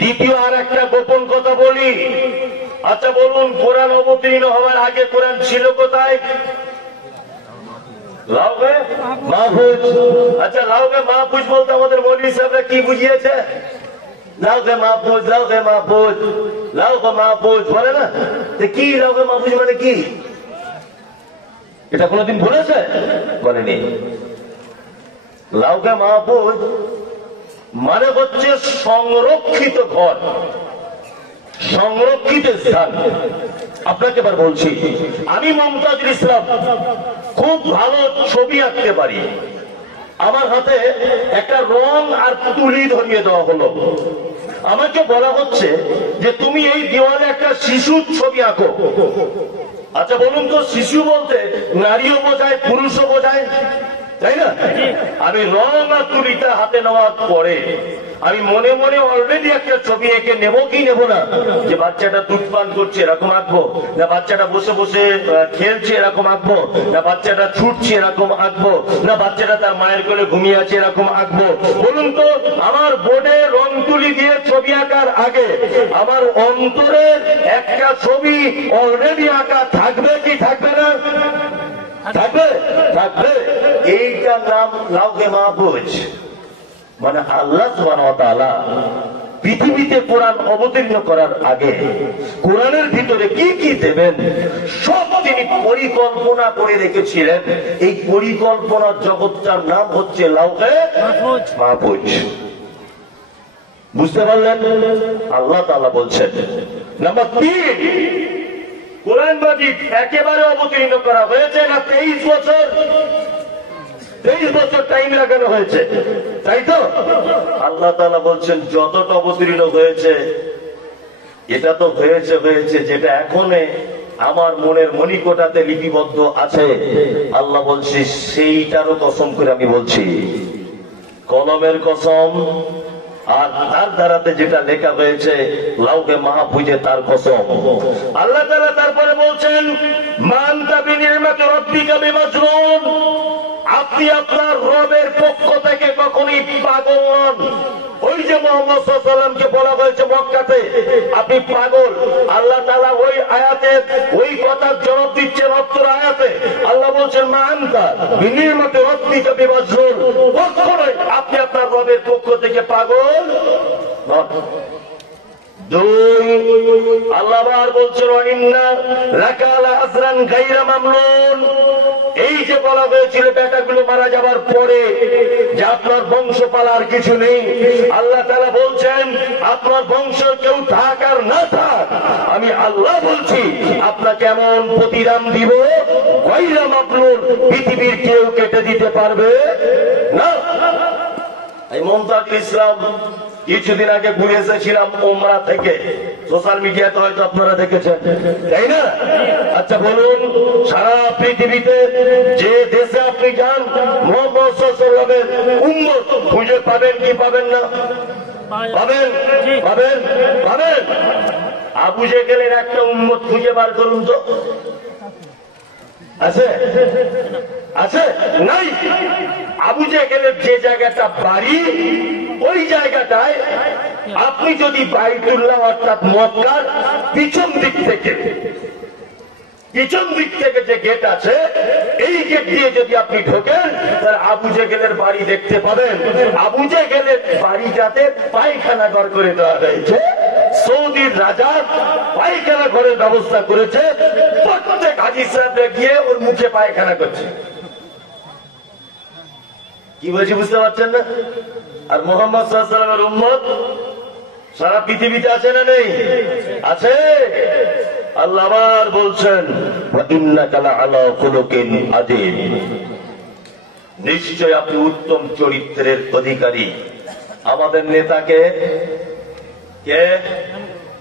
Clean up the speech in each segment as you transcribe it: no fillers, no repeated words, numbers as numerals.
দ্বিতীয় আর একটা গোপন কথা বলি। আচ্ছা বলুন, কোরআন অবতীর্ণ হওয়ার আগে কোরআন ছিল কোথায়? লাউহে মাহফুজ। আচ্ছা, লাউহে মাহফুজ বলতে আমাদের মৌলভী সাহেবরা কি বুঝিয়েছে? লাউহে মাহফুজ, লাউহে মাহফুজ, লাউহে মাহফুজ বলে না? কি লাউহে মাহফুজ মানে কি? এটা কোনদিন বলেছে? বলেনি। লাউহে মাহফুজ মানে হচ্ছে সংরক্ষিত ঘর, সংরক্ষিত স্থান। আপনাকে এবার বলছি, আমি মমতাজুল ইসলাম খুব ভালো ছবি আঁকতে পারি। আমার হাতে একটা রং আর তুলি ধরিয়ে দেওয়া হলো। আমাকে বলা হচ্ছে যে তুমি এই দেওয়ালে একটা শিশুর ছবি আঁকো। আচ্ছা বলুন তো, শিশু বলতে নারীও বোঝায়, পুরুষও বোঝায়, তাই না? আমি রং আর তুলিটা হাতে নেওয়ার পরে আমি মনে মনে অলরেডি একটা ছবি এঁকে নেবো কি নেব না? যে বাচ্চাটা দুধ পান করছে এরকম আঁকবো, না বাচ্চাটা বসে বসে খেলছে এরকম আঁকবো, না বাচ্চাটা ছুটছে এরকম আঁকবো, না বাচ্চাটা তার মায়ের কোলে ঘুমিয়ে আছে এরকম আঁকবো? বলুন তো, আমার বোর্ডে রং তুলি দিয়ে ছবি আঁকার আগে আমার অন্তরে একটা ছবি অলরেডি আঁকা থাকবে কি থাকবে না? থাকবে, থাকবে। এইটার নাম লাউহে মাহফুজ। মানে আল্লাহ সুবহানাহু ওয়া তাআলা পৃথিবীতে কোরআন অবতীর্ণ করার আগে কোরআনের ভিতরে কি কি দেবেন সব তিনি পরিকল্পনা করে রেখেছিলেন। এই পরিকল্পনার জগৎটার নাম হচ্ছে লাউহে মাহফুজ। বুঝতে পারলেন? আল্লাহ তাআলা বলছেন, নাম্বার 3, কোরআন মাজিদ একেবারে অবতীর্ণ করা হয়েছে না 23 বছর? 23 বছর টাইম লাগানো হয়েছে, তাই তো? আল্লাহ তাআলা বলছেন যতটা অবতীর্ণ হয়েছে, এটা তো হয়েছে হয়েছে যেটা এখনো আমার মনের মণিকোটাতে লিপিবদ্ধ আছে। আল্লাহ বলছি সেইটারও কসম করে আমি বলছি, কলমের কসম আর তার দ্বারাতে যেটা লেখা হয়েছে লাউহে মাহফুজে তার কসম। আল্লাহ তাআলা তারপরে বলছেন, মান তাবি নি'মাতি রাব্বিকা বিমাজনুন, আপনি আপনার রবের পক্ষ থেকে কখনই পাগল নন। ওই যে মুহাম্মদ সাল্লাল্লাহু আলাইহি ওয়াসাল্লামকে বলা হয়েছে মক্কাতে আপনি পাগল, আল্লাহ তাআলা ওই আয়াতে ওই কথার জবাব দিচ্ছেন অত্তর আয়াতে। আল্লাহ বলছেন, মা আনতা বিনি'মাতি রাব্বিকা বিমাজনুন, কখনোই আপনি আপনার রবের পক্ষ থেকে পাগল নন। 2, আল্লাহ আবার বলছেন, ইন্না লাকা লাআজরান গায়রা মামনুন। এই যে বলা হয়েছিল বেটাগুলো মারা যাবার পরে যে আপনার বংশ পালার কিছু নেই, আল্লাহ তাআলা বলছেন আপনার বংশ কেউ থাক আর না থাক, আমি আল্লাহ বলছি আপনাকে এমন প্রতিদান দিব গায়রা মামনুন, পৃথিবীর কেউ কেটে দিতে পারবে না। এই মমতাজুল ইসলাম কিছুদিন আগে ঘুরে এসেছিলাম ওমরা থেকে, সোশ্যাল মিডিয়াতে হয়তো আপনারা দেখেছেন, তাই না? আচ্ছা বলুন, সারা পৃথিবীতে যে দেশে আপনি যান মুহাম্মদ সাল্লাল্লাহু আলাইহি ওয়াসাল্লামের উম্মত খুঁজে পাবেন কি পাবেন না? পাবেন, পাবেন, পাবেন। আবু জেহেলের একটা উম্মত খুঁজে বার করুন তো, আছে? আছে? নাই। আবু জেহেলের যে জায়গাটা বাড়ি, ওই জায়গাটায় আপনি যদি বাইতুল্লাহ অর্থাৎ মক্কার পিছন দিক থেকে যে গেট আছে, এই গেট দিয়ে যদি আপনি ঢোকেন তাহলে আবু জেহেলের বাড়ি দেখতে পাবেন। আবু জেহেলের বাড়িটাতে পায়খানা ঘর করে দেওয়া হয়েছে। সৌদির রাজা পায়খানা ঘরের ব্যবস্থা করেছে, প্রত্যেক হাজী সাহেবরা গিয়ে ওর মুখে পায়খানা করছে। কি বলছি বুঝতে পারছেন না? আর মুহাম্মদ সাল্লাল্লাহু আলাইহি ওয়াসাল্লামের উম্মত সারা পৃথিবীতে আছে না নেই? আছে। আল্লাহ আবার বলছেন, ওয়া ইন্নাকা লাআলা খুলুকিন আযীম, নিশ্চয় আপনি উত্তম চরিত্রের অধিকারী। আমাদের নেতাকে কে?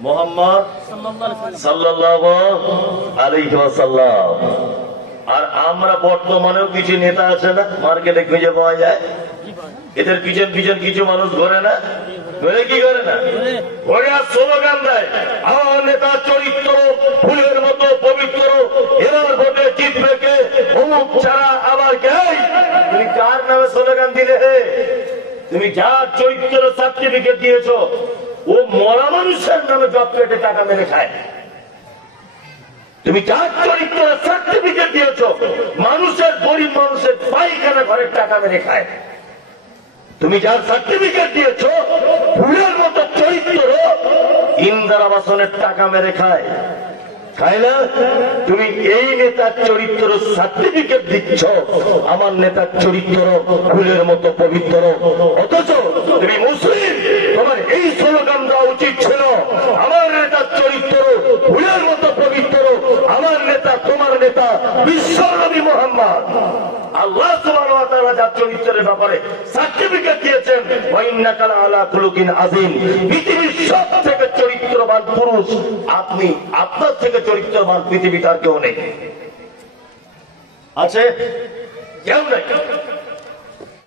মুহাম্মদ সাল্লাল্লাহু আলাইহি ওয়াসাল্লাম। আর আমরা বর্তমানেও কিছু নেতা আছে না মার্কেটে খুঁজে পাওয়া যায়, এদের পিছন পিছন কিছু মানুষ ঘরে না, ঘরে কি করে না, ঘরে আর স্লোগান দেয়, আমার নেতার চরিত্র ফুলের মতো পবিত্র, এবার ভোটে জিতবে কে, অমুক ছাড়া আবার কে? তুমি কার নামে স্লোগান দিলে হে? তুমি যার চরিত্র সার্টিফিকেট দিয়েছো ও মরা মানুষের নামে জব পেটে টাকা মেরে খায়। তুমি যার চরিত্র সার্টিফিকেট দিয়েছো মানুষের গরিব মানুষের পায়খানা ঘরের টাকা মেরে খায়। তুমি যার সার্টিফিকেট দিয়েছো ফুলের মতো চরিত্র ইন্দিরা বাসনের টাকা মেরে খায় খায় না। তুমি এই নেতার চরিত্র সার্টিফিকেট দিচ্ছ, আমার নেতার চরিত্র ফুলের মতো পবিত্র, অথচ তুমি মুসলিম। তোমার এই স্লোগান দেওয়া উচিত ছিল, আমার নেতার চরিত্র ফুলের মতো পবিত্র, আমার নেতা তোমার নেতা বিশ্বনবী মুহাম্মদ। আল্লাহ সুবহানাহু ওয়া তাআলা যার চরিত্রের ব্যাপারে সার্টিফিকেট দিয়েছেন, ওয়া ইন্নাকা লাআলা খুলুকিন আযীম, পৃথিবীর সবথেকে চরিত্রবান পুরুষ আপনি, আপনার থেকে চরিত্রবান পৃথিবীতে আর কেউ নেই, আছে কেউ নেই।